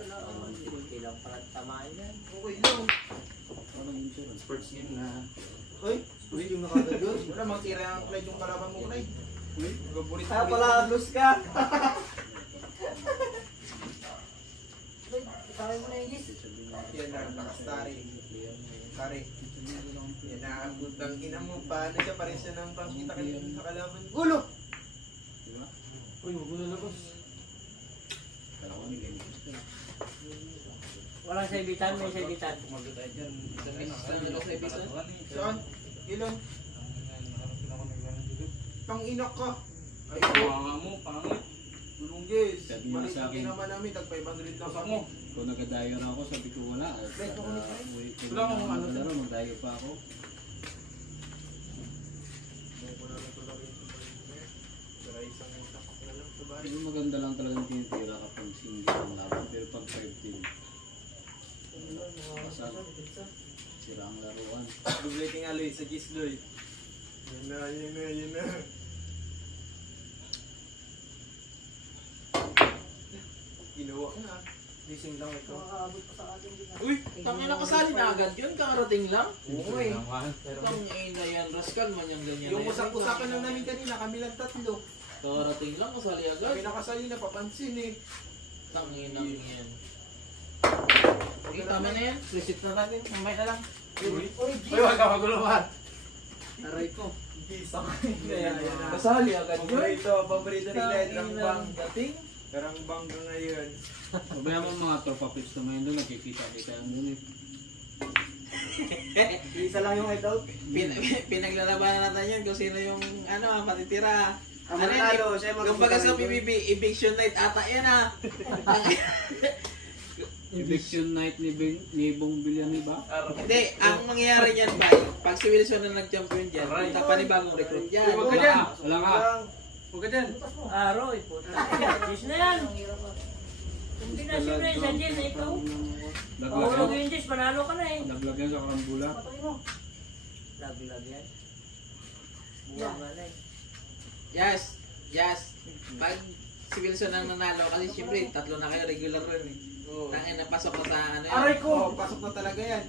Ilang pala tamahin yan. Okay lang. Sports game na. Ay, sports game na kagad yun. Wala, magtira ang Clyde yung kalaban mo, Clyde. Gabulit Kaya pala lose ka. Kaya mo na yung gis. Yan na, nakastari. Tari. Yan na, ang butang ina mo. Paano siya pa rin siya ng pangkita sa kalaban? Gulo! Uy, magulo na boss. Walang saibitan, may saibitan. Saan? Ilan? Pang-ina ka. Ay, Panga mo, pangit. tulong guys. Sabi mo Balik sa lagi akin. naman namin, tag 500 lang Sak ako. mo. Kung nagadayo na ako, sabi ko wala. Wala akong ano. Magdayo pa ako. Pero maganda lang talagang tinitira kapag single ang laban. Pero pag 5-team, pasal, sira ang laruan. Dubliting aloy sa Gis Loy. Yun na, yun na, yun na. Ginawa na. Gising lang ito. Uy, tangina kasali na agad yun, kakarating lang. Oo eh. Tangina yan, rascal man yung ganyan. Yung usap-usapan lang namin kanina, kami lang tatlo. Kakarating lang, kasali agad. Kami nakasali na, papansin eh. Tangina yan. Okay, tama na yan. Reset na natin, mamay na lang. Uy, wag ka maguluhan. Aray ko. Gisang. Kasali agad yun. Paborito ni Glenn, rangbang. dating. Rangbang ka ngayon. Sabi naman mga tropa pips na ngayon doon, nakikita-kita yan doon eh. Isa lang yung idol. Pinaglalabanan natin yan kung sino yung matitira. Ang manalo, siya yung Kumbaga sa PBB, eviction night ata yan ha. Eviction night ni Bong Villani ba? Hindi, ang mangyayari niyan ba, pag si Wilson na nag-champion dyan, punta pa ni bagong recruit dyan. Huwag ka dyan. Wala ka. Huwag ka dyan. Roy, puta. Gis na yan. Hindi na siyempre sa Gis, ikaw. Mahulog yung Gis, panalo ka na eh. Laglag yan sa karambula. Lag yan. Buwang nga na eh. Yes. Pag si Wilson ang nanalo, kasi siyempre, tatlo na kayo regular rin eh. Tangin na pasok ko sa ano yan. Aray ko! Pasok na talaga yan.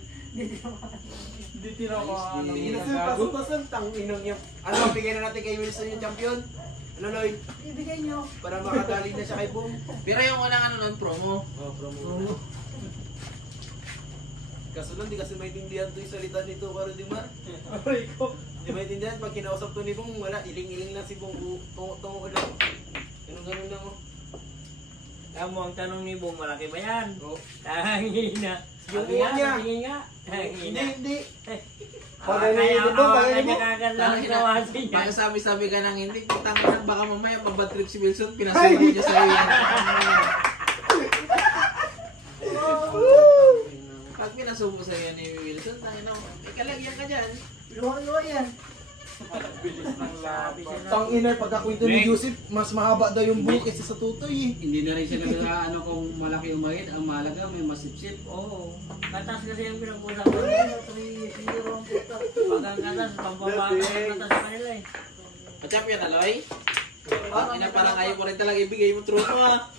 Hindi tinawa Sige na sir, pasok. Tang-inong yung... Ano, bigyan na natin kay Wilson yung champion. Ano, Lloyd? Ibigay nyo. Para makadali na siya kay Boom. Pero yung unang nun, promo. Promo. Kaso lang, di kasi maintindihan to yung salita nito, Karol Dimar. Aray ko! Di maintindihan, pag kinausap to ni Boom, wala, iling-iling lang si Boom. Tungo lang. Ganun lang oh. Alam mo, ang tanong ni Boom, malaki ba yan? Oo. Tangina. Yung Sabi nga, niya. tingin nga. Tangina. Hindi. Kaya niya kagad lang ang kawasin niya. Baka sabi-sabi ka nang hindi, tangin na baka mamaya mabad trip si Wilson, pinasulat niya sa iyo. Pag pinasubo sa iyo ni Wilson, tangin na, ikalagyan ka dyan. Luha yan. Tang-ina, pagkakwento ni Joseph, mas mahaba daw yung buhok kaysa sa tutoy eh. Hindi na rin sila ano kung malaki o maliit. Ang mahalaga may masipsip. Oo. Katas kasi yung pinag-usapan nila. 3-0 ang puta. Pag ang katas, pambabaka ang katas sa kanila eh. Pa-champion, Aloy? Parang ayaw ko rin talaga ibigay mo truco ha.